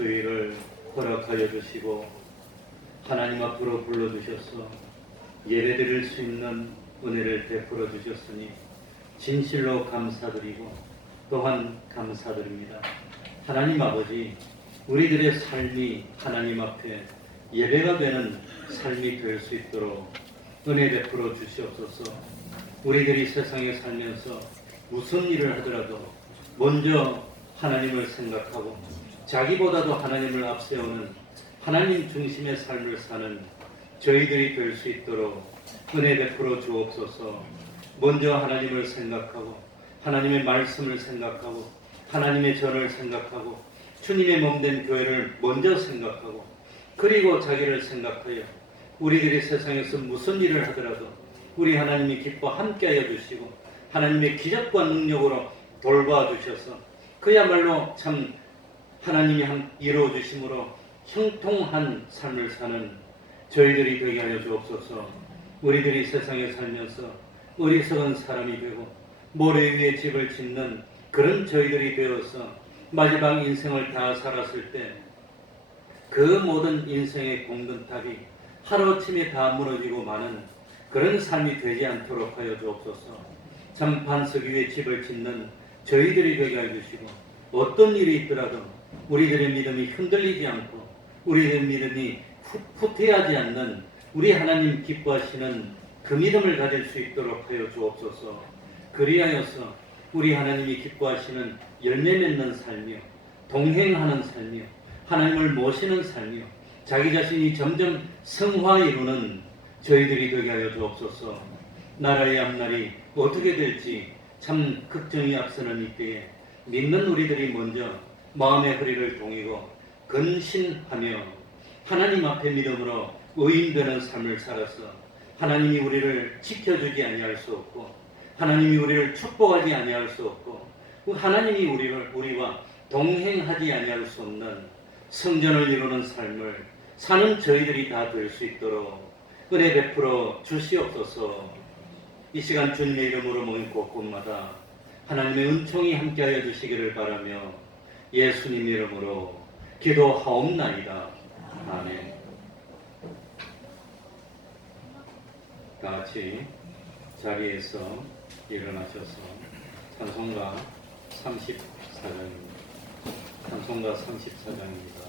주의를 허락하여 주시고 하나님 앞으로 불러주셔서 예배드릴 수 있는 은혜를 베풀어 주셨으니 진실로 감사드리고 또한 감사드립니다. 하나님 아버지, 우리들의 삶이 하나님 앞에 예배가 되는 삶이 될 수 있도록 은혜 베풀어 주시옵소서. 우리들이 세상에 살면서 무슨 일을 하더라도 먼저 하나님을 생각하고 자기보다도 하나님을 앞세우는 하나님 중심의 삶을 사는 저희들이 될 수 있도록 은혜 베풀어 주옵소서. 먼저 하나님을 생각하고 하나님의 말씀을 생각하고 하나님의 전을 생각하고 주님의 몸된 교회를 먼저 생각하고 그리고 자기를 생각하여 우리들이 세상에서 무슨 일을 하더라도 우리 하나님이 기뻐 함께하여 주시고 하나님의 기적과 능력으로 돌봐주셔서 그야말로 참 하나님이 이루어 주심으로 형통한 삶을 사는 저희들이 되게 하여 주옵소서. 우리들이 세상에 살면서 어리석은 사람이 되고 모래 위에 집을 짓는 그런 저희들이 되어서 마지막 인생을 다 살았을 때 그 모든 인생의 공든탑이 하루아침에 다 무너지고 마는 그런 삶이 되지 않도록 하여 주옵소서. 참 반석 위에 집을 짓는 저희들이 되게 하여 주시고 어떤 일이 있더라도 우리들의 믿음이 흔들리지 않고 우리들의 믿음이 후퇴하지 않는 우리 하나님 기뻐하시는 그 믿음을 가질 수 있도록 하여 주옵소서. 그리하여서 우리 하나님이 기뻐하시는 열매 맺는 삶이요 동행하는 삶이요 하나님을 모시는 삶이요 자기 자신이 점점 성화 이루는 저희들이 되게 하여 주옵소서. 나라의 앞날이 어떻게 될지 참 걱정이 앞서는 이때에 믿는 우리들이 먼저 마음의 허리를 동이고 근신하며 하나님 앞에 믿음으로 의인되는 삶을 살아서 하나님이 우리를 지켜주지 아니할 수 없고 하나님이 우리를 축복하지 아니할 수 없고 하나님이 우리와 동행하지 아니할 수 없는 성전을 이루는 삶을 사는 저희들이 다 될 수 있도록 은혜 베풀어 주시옵소서. 이 시간 주님의 이름으로 모인 곳곳마다 하나님의 은총이 함께하여 주시기를 바라며 예수님 이름으로 기도하옵나이다. 아멘. 다 같이 자리에서 일어나셔서 찬송가 34장입니다. 찬송가 34장입니다.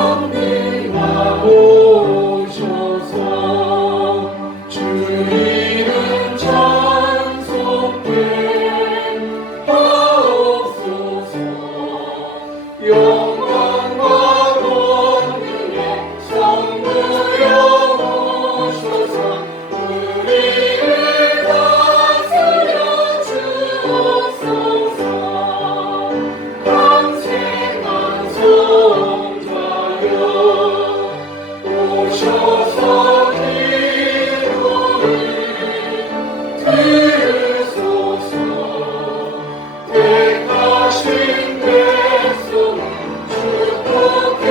천리가 오셔서 주님은 찬송해 하옵소서. 영광과 권능의 성부여 오셔서 우리를 다스려 주옵소서. 강생한 성자여 오셔서 기도를 들으소서. 택하신 백성을 축복해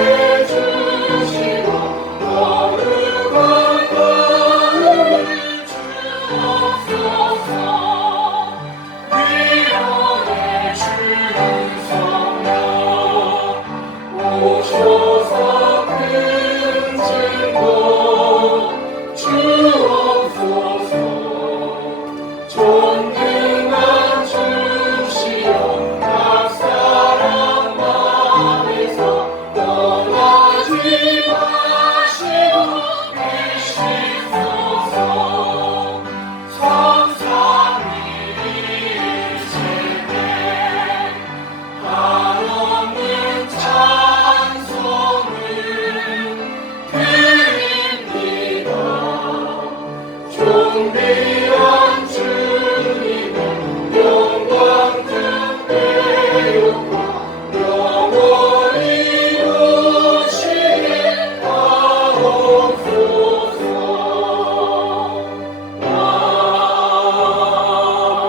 주시고 거룩한 마음을 주옵소서. 위로의 주는 성령 오셔서 근질고 주옵소서. 존귀한 주시여 낙사랑 마음에서 떠나지 마시고 계시소서. 성삼위 일체에 한없는 찬송을 드립니다. 존귀한 주님의 영광 등대용과 영원히 누시게 하옵소서.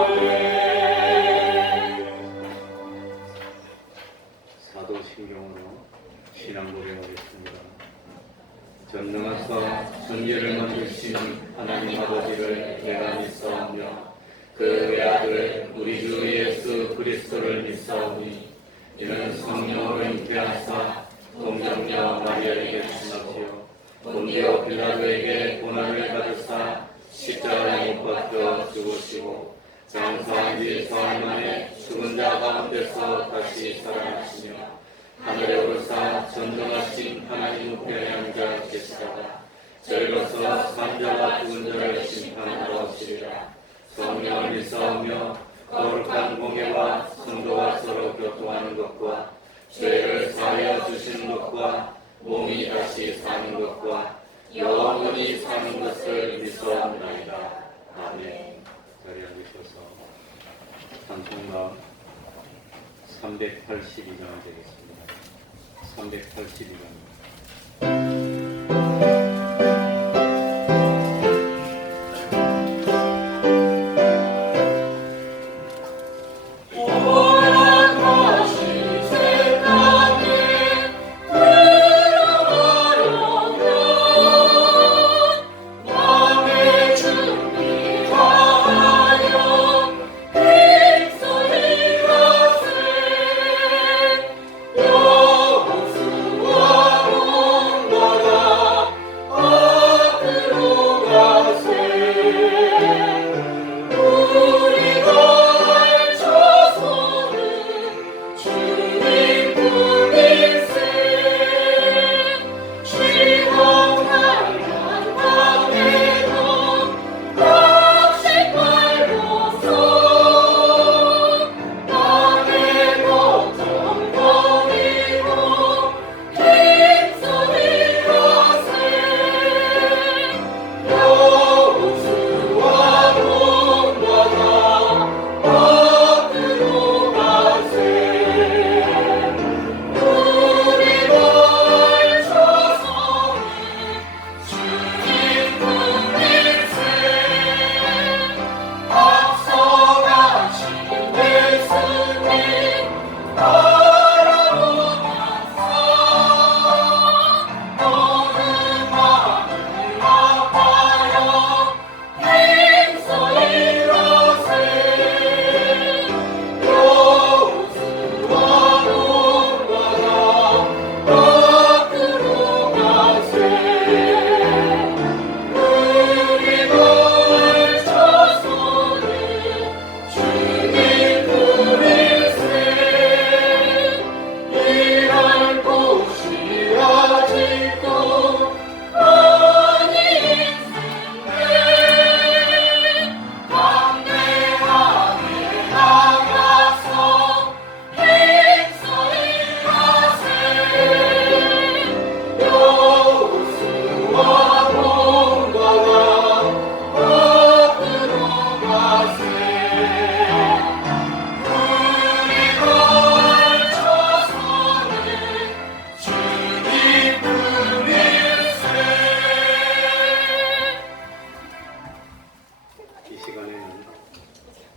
아멘. 사도신경으로 신앙 고백하겠습니다. 전능하사 전계를 만드신 하나님 아버지를 내가 믿사오며 그 아들 우리 주 예수 그리스도를 믿사오니 이는 성령으로 잉태하사 동정녀 마리아에게 태어나시오 본디오 빌라도에게 고난을 받으사 십자가에 못 박혀 죽으시고 장사한 지 사흘 만에 죽은 자 가운데서 다시 살아나시며 하늘에 오르사 전능하신 하나님 우편에 앉아 계시다가 저희로서 산자와 죽은 자를 심판하러 오시리라. 성령을 믿사오며 거룩한 공예와 성도와 서로 교통하는 것과 죄를 사하여 주시는 것과 몸이 다시 사는 것과 영원히 사는 것을 믿사옵나이다. 아멘. 자리에 앉으셔서 찬송가 382장 되겠습니다. 382장.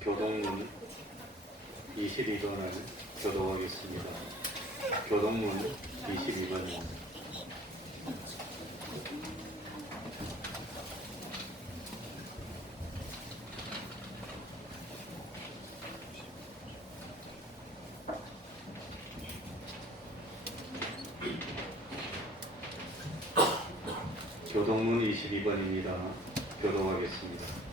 교동문 22번을 교도하겠습니다. 교동문 22번입니다. 교동문 22번입니다. 교도하겠습니다.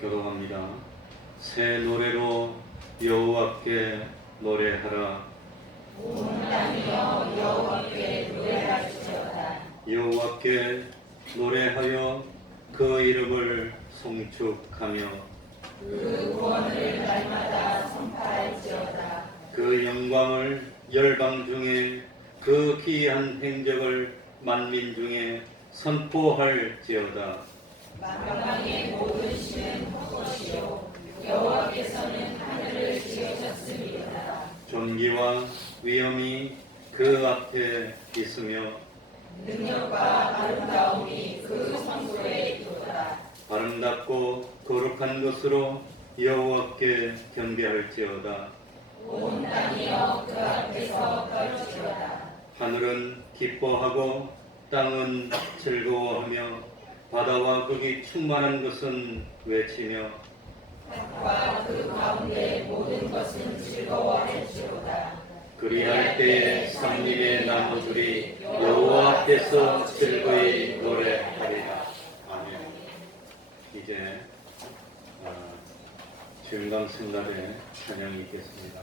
교도합니다. 새 노래로 여호와께 노래하라. 온 땅이여 여호와께 노래하시리로다. 여호와께 노래하여 그 이름을 송축하며 그 구원을 날마다 선포할지어다. 그 영광을 열방 중에 그 기이한 행적을 만민 중에 선포할지어다. 만방의 모든 신은 헛것이요 여호와께서는 하늘을 지으셨음이로다. 존귀와 위엄이 그 앞에 있으며 능력과 아름다움이 그 성소에 있도다. 아름답고 거룩한 것으로 여호와께 경배할지어다. 온 땅이여 그 앞에서 떨지어다. 하늘은 기뻐하고 땅은 즐거워하며 바다와 거기 충만한 것은 외치며 땅과 그 가운데 모든 것은 즐거워할지로다. 그리할 때에 산림의 나무들이 여호와 앞에서 즐거이 노래하리라. 아멘. 이제 주일강 성가대 찬양이 있겠습니다.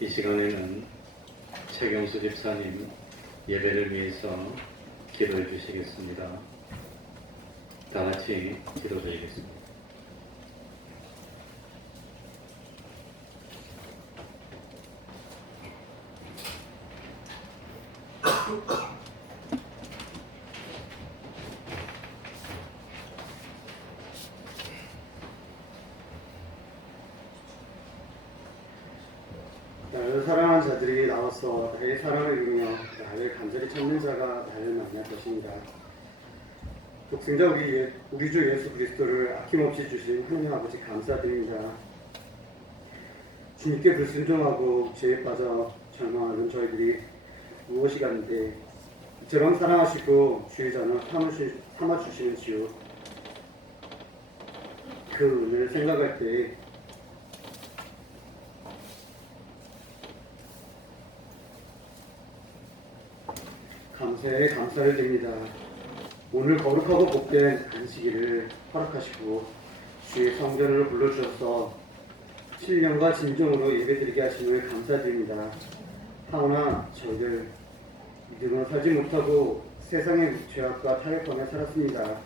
이 시간에는 최경수 집사님 예배를 위해서 기도해 주시겠습니다. 다 같이 기도드리겠습니다. 찾는 자가 나를 만날 것입니다. 독생자 우리 주 예수 그리스도를 아낌없이 주신 하나님 아버지 감사드립니다. 주님께 불순종하고 죄에 빠져 절망하는 저희들이 무엇이 간데 이처럼 사랑하시고 주의 자녀 삼아주시는 주요, 그 은혜를 생각할 때 감사에 감사를 드립니다. 오늘 거룩하고 복된 안식일을 허락하시고 주의 성전으로 불러주셔서 신령과 진정으로 예배드리게 하심을 감사드립니다. 하오나 저희들 믿음으로 살지 못하고 세상의 죄악과 타협권에 살았습니다.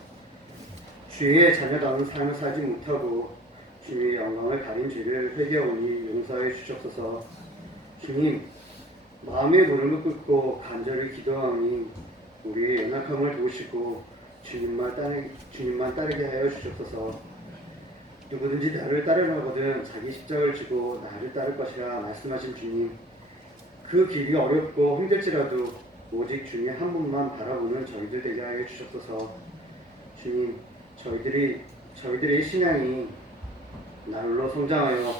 주의 자녀다운 삶을 살지 못하고 주님의 영광을 가린 죄를 회개하오니 용서해 주시옵소서. 주님, 마음의 노름을 꿇고 간절히 기도하오니 우리의 연약함을 도우시고 주님만 따르게 하여 주시옵소서. 누구든지 나를 따르려거든 자기 십자가를 지고 나를 따를 것이라 말씀하신 주님, 그 길이 어렵고 힘들지라도 오직 주님 한 분만 바라보는 저희들 되게 하여 주시옵소서. 주님, 저희들의 신앙이 날로 성장하여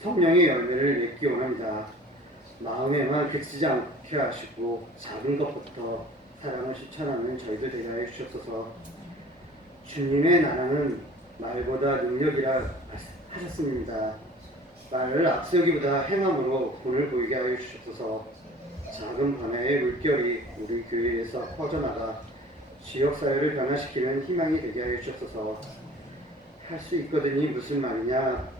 성령의 열매를 맺기 원합니다. 마음에만 그치지 않게 하시고 작은 것부터 사랑을 실천하는 저희들 되게 하여 주시옵소서. 주님의 나라는 말보다 능력이라 하셨습니다. 말을 앞세우기보다 행함으로 본을 보이게 하여 주시옵소서. 작은 변화의 물결이 우리 교회에서 퍼져나가 지역사회를 변화시키는 희망이 되게 하여 주옵소서. 할 수 있거든이 무슨 말이냐,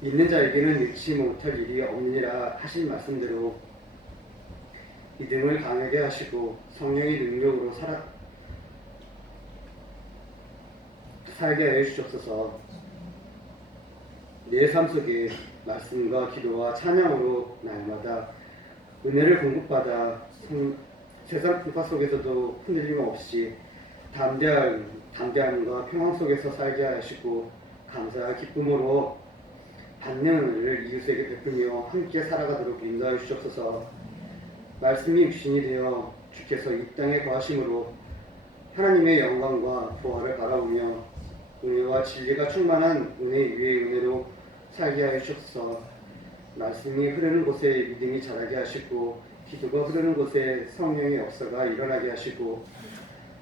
믿는 자에게는 잃지 못할 일이 없느니라 하신 말씀대로 믿음을 강하게 하시고 성령의 능력으로 살게 하여 주옵소서. 내 삶 속에 말씀과 기도와 찬양으로 날마다 은혜를 공급받아 세상 풍파 속에서도 흔들림 없이 담대함과 평안 속에서 살게 하시고 감사와 기쁨으로 받는 은혜를 이웃에게 베풀며 함께 살아가도록 인도하여 주옵소서. 말씀이 육신이 되어 주께서 이 땅에 거하심으로 하나님의 영광과 부활을 바라보며 은혜와 진리가 충만한 은혜 위의 은혜로 살게 하여 주옵소서. 말씀이 흐르는 곳에 믿음이 자라게 하시고 기도가 흐르는 곳에 성령의 역사가 일어나게 하시고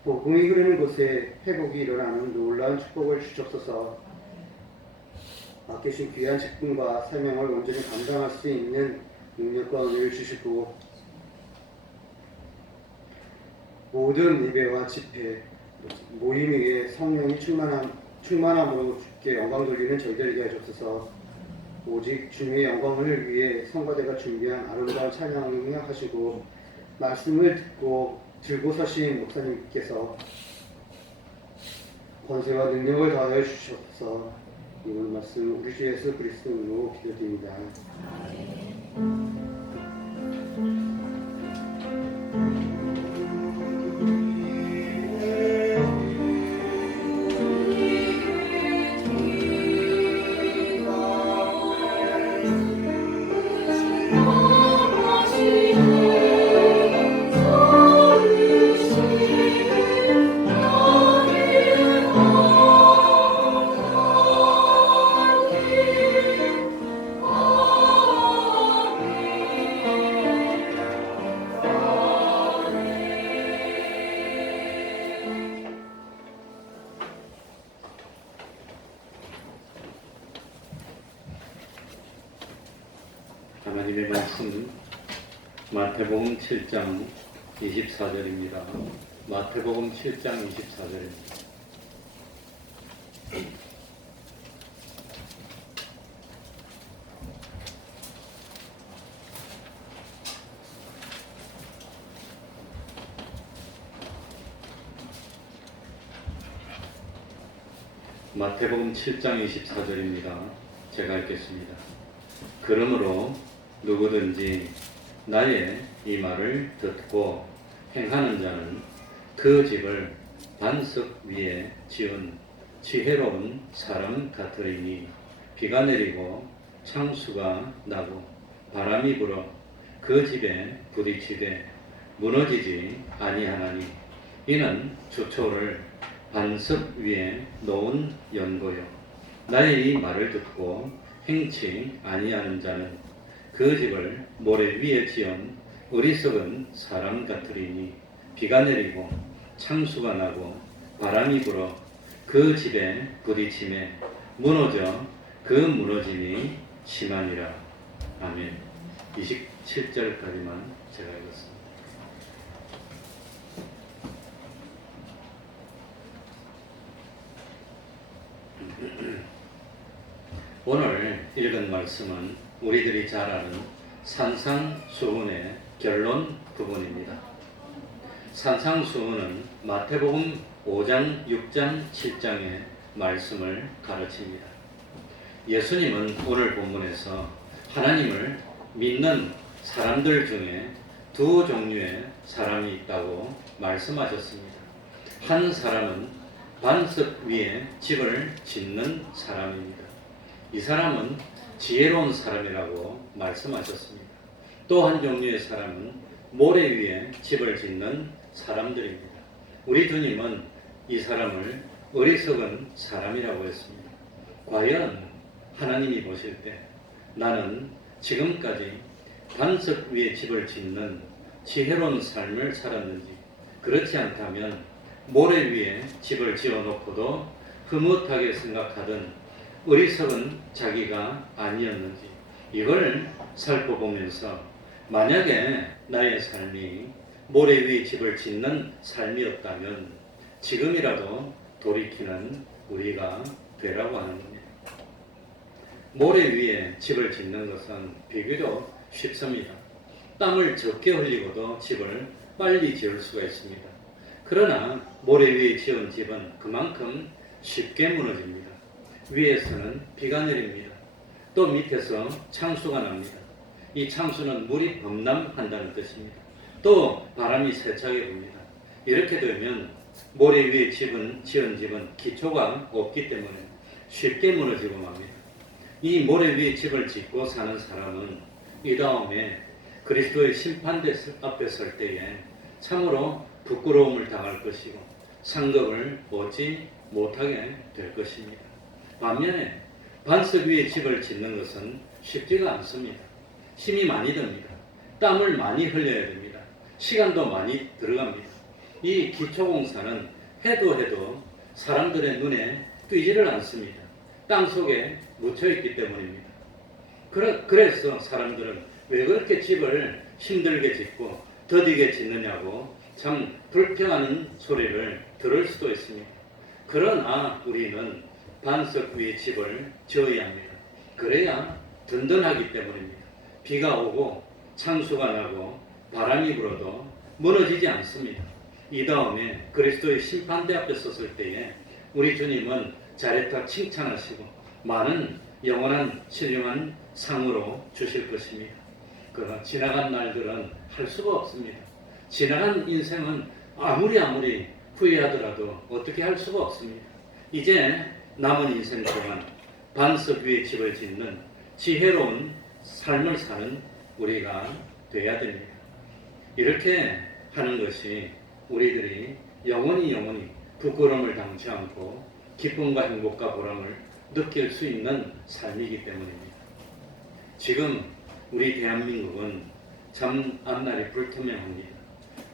복음이 흐르는 곳에 회복이 일어나는 놀라운 축복을 주옵소서. 맡기신 귀한 직분과 사명을 온전히 감당할 수 있는 능력과 은혜를 주시고 모든 예배와 집회, 모임 위에 성령이 충만함으로 주께 영광 돌리는 저희들에게 하옵소서. 오직 주님의 영광을 위해 성가대가 준비한 아름다운 찬양을 응하시고 말씀을 들고 서신 목사님께서 권세와 능력을 더하여 주셔서 이번 말씀 우리 주 예수 그리스도로 기도드립니다. 하나님의 말씀 마태복음 7장 24절입니다. 마태복음 7장 24절입니다. 마태복음 7장 24절입니다. 제가 읽겠습니다. 그러므로 누구든지 나의 이 말을 듣고 행하는 자는 그 집을 반석 위에 지은 지혜로운 사람 같으리니 비가 내리고 창수가 나고 바람이 불어 그 집에 부딪히되 무너지지 아니하나니 이는 주초를 반석 위에 놓은 연고요. 나의 이 말을 듣고 행치 아니하는 자는 그 집을 모래 위에 지은 어리석은 사람 같으리니 비가 내리고 창수가 나고 바람이 불어 그 집에 부딪힘에 무너져 그 무너짐이 심하니라. 아멘. 27절까지만 제가 읽었습니다. 오늘 읽은 말씀은 우리들이 잘 아는 산상수훈의 결론 부분입니다. 산상수훈은 마태복음 5장, 6장, 7장의 말씀을 가르칩니다. 예수님은 오늘 본문에서 하나님을 믿는 사람들 중에 두 종류의 사람이 있다고 말씀하셨습니다. 한 사람은 반석 위에 집을 짓는 사람입니다. 이 사람은 지혜로운 사람이라고 말씀하셨습니다. 또 한 종류의 사람은 모래 위에 집을 짓는 사람들입니다. 우리 주님은 이 사람을 어리석은 사람이라고 했습니다. 과연 하나님이 보실 때 나는 지금까지 반석 위에 집을 짓는 지혜로운 삶을 살았는지, 그렇지 않다면 모래 위에 집을 지어놓고도 흐뭇하게 생각하던 어리석은 자기가 아니었는지, 이걸 살펴보면서 만약에 나의 삶이 모래 위에 집을 짓는 삶이었다면 지금이라도 돌이키는 우리가 되라고 하는 겁니다. 모래 위에 집을 짓는 것은 비교적 쉽습니다. 땀을 적게 흘리고도 집을 빨리 지을 수가 있습니다. 그러나 모래 위에 지은 집은 그만큼 쉽게 무너집니다. 위에서는 비가 내립니다. 또 밑에서 창수가 납니다. 이 창수는 물이 범람한다는 뜻입니다. 또 바람이 세차게 붑니다. 이렇게 되면 모래 위에 지은 집은 기초가 없기 때문에 쉽게 무너지고 맙니다. 이 모래 위에 집을 짓고 사는 사람은 이 다음에 그리스도의 심판대 앞에 설 때에 참으로 부끄러움을 당할 것이고 상급을 얻지 못하게 될 것입니다. 반면에 반석 위에 집을 짓는 것은 쉽지가 않습니다. 힘이 많이 듭니다. 땀을 많이 흘려야 됩니다. 시간도 많이 들어갑니다. 이 기초공사는 해도 사람들의 눈에 띄지를 않습니다. 땅 속에 묻혀있기 때문입니다. 그래서 사람들은 왜 그렇게 집을 힘들게 짓고 더디게 짓느냐고 참 불평하는 소리를 들을 수도 있습니다. 그러나 우리는 반석 위에 집을 지어야 합니다. 그래야 든든하기 때문입니다. 비가 오고 창수가 나고 바람이 불어도 무너지지 않습니다. 이 다음에 그리스도의 심판대 앞에 섰을 때에 우리 주님은 잘했다 칭찬하시고 많은 영원한 신령한 상으로 주실 것입니다. 그러나 지나간 날들은 할 수가 없습니다. 지나간 인생은 아무리 후회하더라도 어떻게 할 수가 없습니다. 이제 남은 인생 동안 반석 위에 집을 짓는 지혜로운 삶을 사는 우리가 되어야 됩니다. 이렇게 하는 것이 우리들이 영원히 부끄러움을 당치 않고 기쁨과 행복과 보람을 느낄 수 있는 삶이기 때문입니다. 지금 우리 대한민국은 참 앞날이 불투명합니다.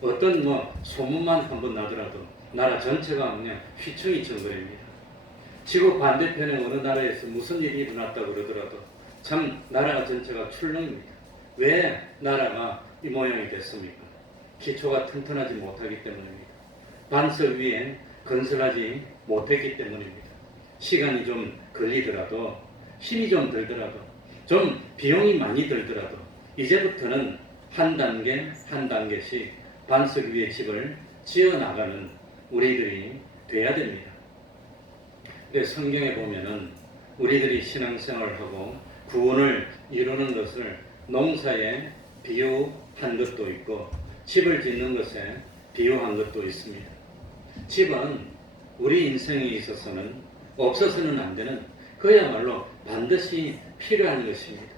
어떤 소문만 한번 나더라도 나라 전체가 그냥 휘청휘청거립니다. 지구 반대편에 어느 나라에서 무슨 일이 일어났다고 그러더라도 참 나라 전체가 출렁입니다. 왜 나라가 이 모양이 됐습니까? 기초가 튼튼하지 못하기 때문입니다. 반석 위에 건설하지 못했기 때문입니다. 시간이 좀 걸리더라도 힘이 좀 들더라도 좀 비용이 많이 들더라도 이제부터는 한 단계씩 반석 위에 집을 지어나가는 우리들이 돼야 됩니다. 근데 성경에 보면은 우리들이 신앙생활을 하고 구원을 이루는 것을 농사에 비유한 것도 있고 집을 짓는 것에 비유한 것도 있습니다. 집은 우리 인생에 있어서는 없어서는 안 되는 그야말로 반드시 필요한 것입니다.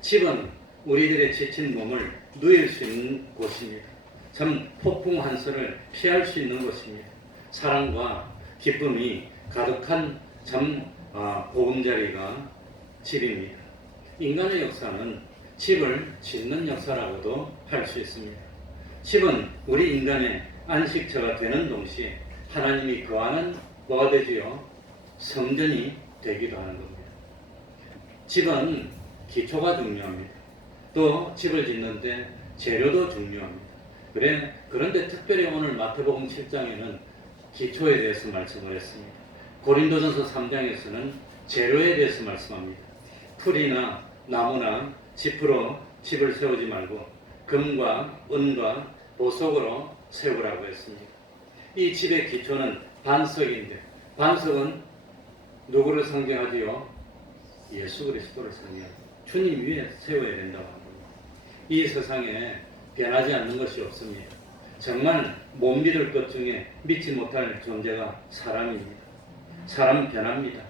집은 우리들의 지친 몸을 누일 수 있는 곳입니다. 참 폭풍 한설을 피할 수 있는 곳입니다. 사랑과 기쁨이 가득한 참 보금자리가 집입니다. 인간의 역사는 집을 짓는 역사라고도 할 수 있습니다. 집은 우리 인간의 안식처가 되는 동시에 하나님이 거하는 뭐가 되지요? 성전이 되기도 하는 겁니다. 집은 기초가 중요합니다. 또 집을 짓는데 재료도 중요합니다. 그런데 특별히 오늘 마태복음 7장에는 기초에 대해서 말씀을 했습니다. 고린도전서 3장에서는 재료에 대해서 말씀합니다. 풀이나 나무나 짚으로 집을 세우지 말고 금과 은과 보석으로 세우라고 했습니다. 이 집의 기초는 반석인데 반석은 누구를 상징하지요? 예수 그리스도를 상징하죠. 주님 위에 세워야 된다고 합니다. 이 세상에 변하지 않는 것이 없습니다. 정말 못 믿을 것 중에 믿지 못할 존재가 사람입니다. 사람 변합니다.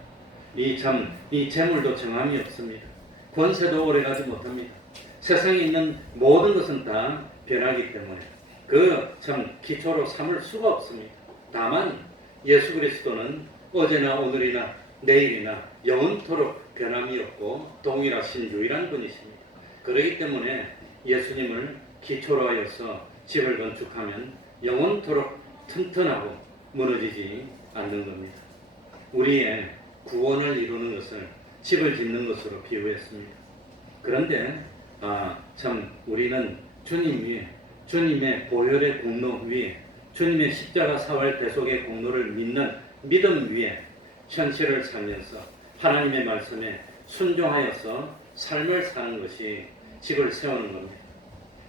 이 재물도 정함이 없습니다. 권세도 오래가지 못합니다. 세상에 있는 모든 것은 다 변하기 때문에 그 참 기초로 삼을 수가 없습니다. 다만 예수 그리스도는 어제나 오늘이나 내일이나 영원토록 변함이 없고 동일하신 유일한 분이십니다. 그렇기 때문에 예수님을 기초로 하여서 집을 건축하면 영원토록 튼튼하고 무너지지 않는 겁니다. 우리의 구원을 이루는 것을 집을 짓는 것으로 비유했습니다. 그런데 참 우리는 주님 위에 주님의 보혈의 공로 위에 주님의 십자가 사활 대속의 공로를 믿는 믿음 위에 현실을 살면서 하나님의 말씀에 순종하여서 삶을 사는 것이 집을 세우는 겁니다.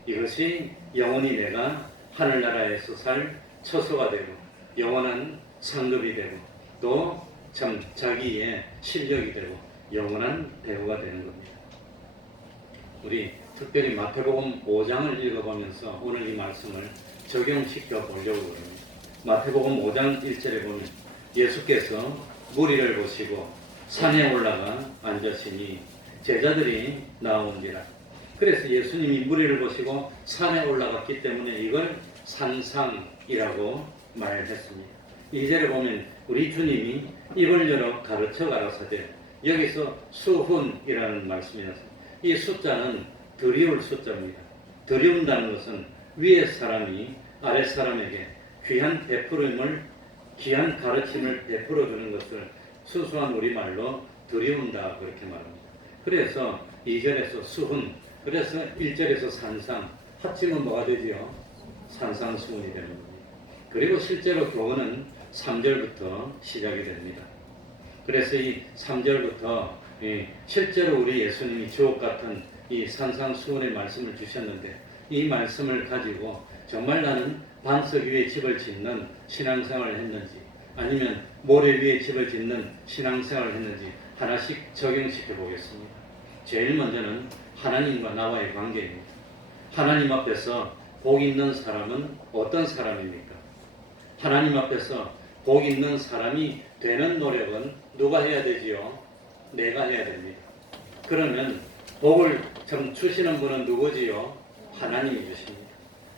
이것이 영원히 내가 하늘나라에서 살 처소가 되고 영원한 상급이 되고 또 참 자기의 실력이 되고 영원한 배우가 되는 겁니다. 우리 특별히 마태복음 5장을 읽어보면서 오늘 이 말씀을 적용시켜 보려고 합니다. 마태복음 5장 1절에 보면 예수께서 무리를 보시고 산에 올라가 앉으시니 제자들이 나온지라. 그래서 예수님이 무리를 보시고 산에 올라갔기 때문에 이걸 산상이라고 말했습니다. 2절에 보면 우리 주님이 입을 열어 가르쳐 가라사대 여기서 수훈이라는 말씀이 나왔습니다. 이 숫자는 드리울 숫자입니다. 드리운다는 것은 위에 사람이 아래 사람에게 귀한 베풀음을 귀한 가르침을 베풀어 주는 것을 순수한 우리말로 드리운다 그렇게 말합니다. 그래서 2절에서 수훈, 그래서 1절에서 산상, 합치면 뭐가 되지요? 산상수훈이 되는 겁니다. 그리고 실제로 교훈은 3절부터 시작이 됩니다. 그래서 이 3절부터 실제로 우리 예수님이 주옥 같은 이 산상수훈의 말씀을 주셨는데 이 말씀을 가지고 정말 나는 반석 위에 집을 짓는 신앙생활을 했는지 아니면 모래 위에 집을 짓는 신앙생활을 했는지 하나씩 적용시켜 보겠습니다. 제일 먼저는 하나님과 나와의 관계입니다. 하나님 앞에서 복 있는 사람은 어떤 사람입니까? 하나님 앞에서 복 있는 사람이 되는 노력은 누가 해야 되지요? 내가 해야 됩니다. 그러면 복을 좀 주시는 분은 누구지요? 하나님이 주십니다.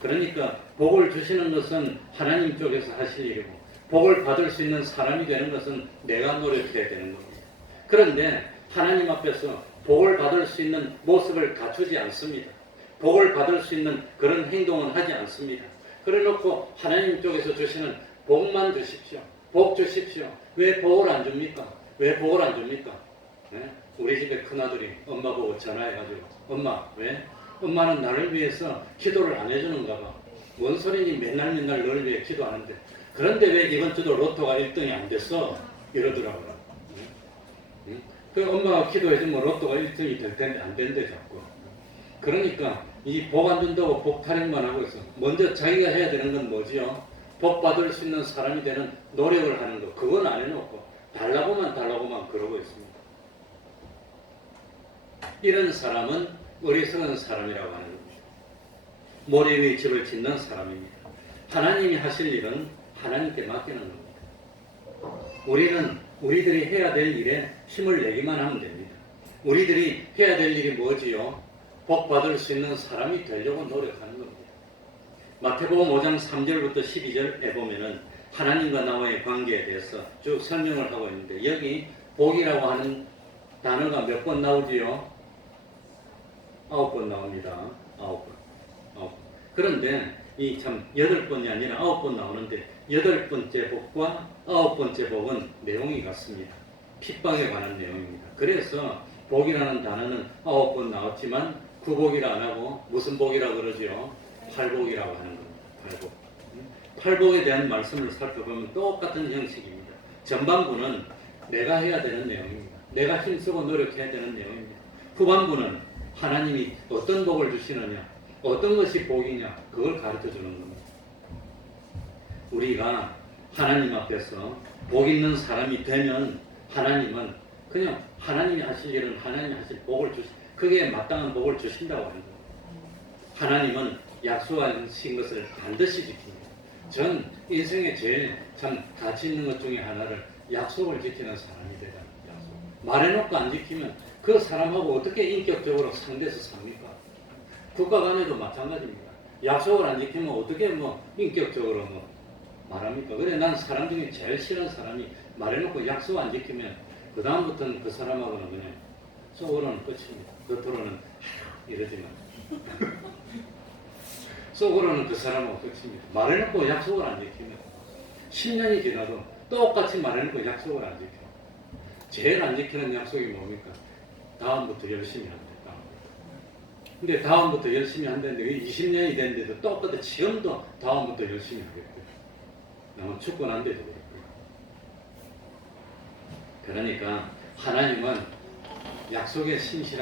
그러니까 복을 주시는 것은 하나님 쪽에서 하실 일이고 복을 받을 수 있는 사람이 되는 것은 내가 노력해야 되는 겁니다. 그런데 하나님 앞에서 복을 받을 수 있는 모습을 갖추지 않습니다. 복을 받을 수 있는 그런 행동은 하지 않습니다. 그래놓고 하나님 쪽에서 주시는 복만 주십시오. 복 주십시오. 왜 복을 안 줍니까? 왜 복을 안 줍니까? 네? 우리 집에 큰아들이 엄마 보고 전화해가지고 엄마 왜? 엄마는 나를 위해서 기도를 안 해주는가 봐. 뭔 소리니 맨날 너를 위해 기도하는데 그런데 왜 이번 주도 로또가 1등이 안 됐어? 이러더라고요. 그 엄마가 기도해주면 로또가 1등이 될 텐데 안 된대 자꾸. 그러니까 이 복 안 준다고 복 타령만 하고 있어. 먼저 자기가 해야 되는 건 뭐지요? 복 받을 수 있는 사람이 되는 노력을 하는 거. 그건 안 해놓고 달라고만 그러고 있습니다. 이런 사람은 어리석은 사람이라고 하는 겁니다. 모래 위에 집을 짓는 사람입니다. 하나님이 하실 일은 하나님께 맡기는 겁니다. 우리는 우리들이 해야 될 일에 힘을 내기만 하면 됩니다. 우리들이 해야 될 일이 뭐지요? 복 받을 수 있는 사람이 되려고 노력하는 겁니다. 마태복음 5장 3절부터 12절에 보면은 하나님과 나와의 관계에 대해서 쭉 설명을 하고 있는데, 여기 복이라고 하는 단어가 몇 번 나오지요? 9번 나옵니다. 9번. 그런데 이 참 8번이 아니라 9번 나오는데, 8번째 복과 9번째 복은 내용이 같습니다. 핍박에 관한 내용입니다. 그래서 복이라는 단어는 9번 나왔지만 구복이라 안 하고 무슨 복이라고 그러죠? 팔복이라고 하는 겁니다. 팔복. 팔복에 대한 말씀을 살펴보면 똑같은 형식입니다. 전반부는 내가 해야 되는 내용입니다. 내가 힘쓰고 노력해야 되는 내용입니다. 후반부는 하나님이 어떤 복을 주시느냐, 어떤 것이 복이냐, 그걸 가르쳐 주는 겁니다. 우리가 하나님 앞에서 복 있는 사람이 되면 하나님은 그냥 하나님이 하실 일은 하나님이 하실 복을 그게 마땅한 복을 주신다고 하는 겁니다. 하나님은 약속하신 것을 반드시 지킵니다. 전 인생에 제일 참 가치 있는 것 중에 하나를 약속을 지키는 사람이 되라는 약속. 말해놓고 안 지키면 그 사람하고 어떻게 인격적으로 상대해서 삽니까? 국가 간에도 마찬가지입니다. 약속을 안 지키면 어떻게 인격적으로 말합니까? 그래, 난 사람 중에 제일 싫은 사람이 말해놓고 약속 안 지키면 그 다음부터는 그 사람하고는 그냥 속으로는 끝입니다. 겉으로는 이러지만 속으로는 그 사람하고 끝입니다. 말해놓고 약속을 안 지키면 10년이 지나도 똑같이 말해놓고 약속을 안 지켜. 제일 안 지키는 약속이 뭡니까? 다음부터 열심히 한다. 근데 다음부터 열심히 한다는데 20년이 됐는데도 똑같아. 지금도 다음부터 열심히 하겠고요. 너무 죽고 난 데도 그렇고요. 그러니까 하나님은 약속에 신실한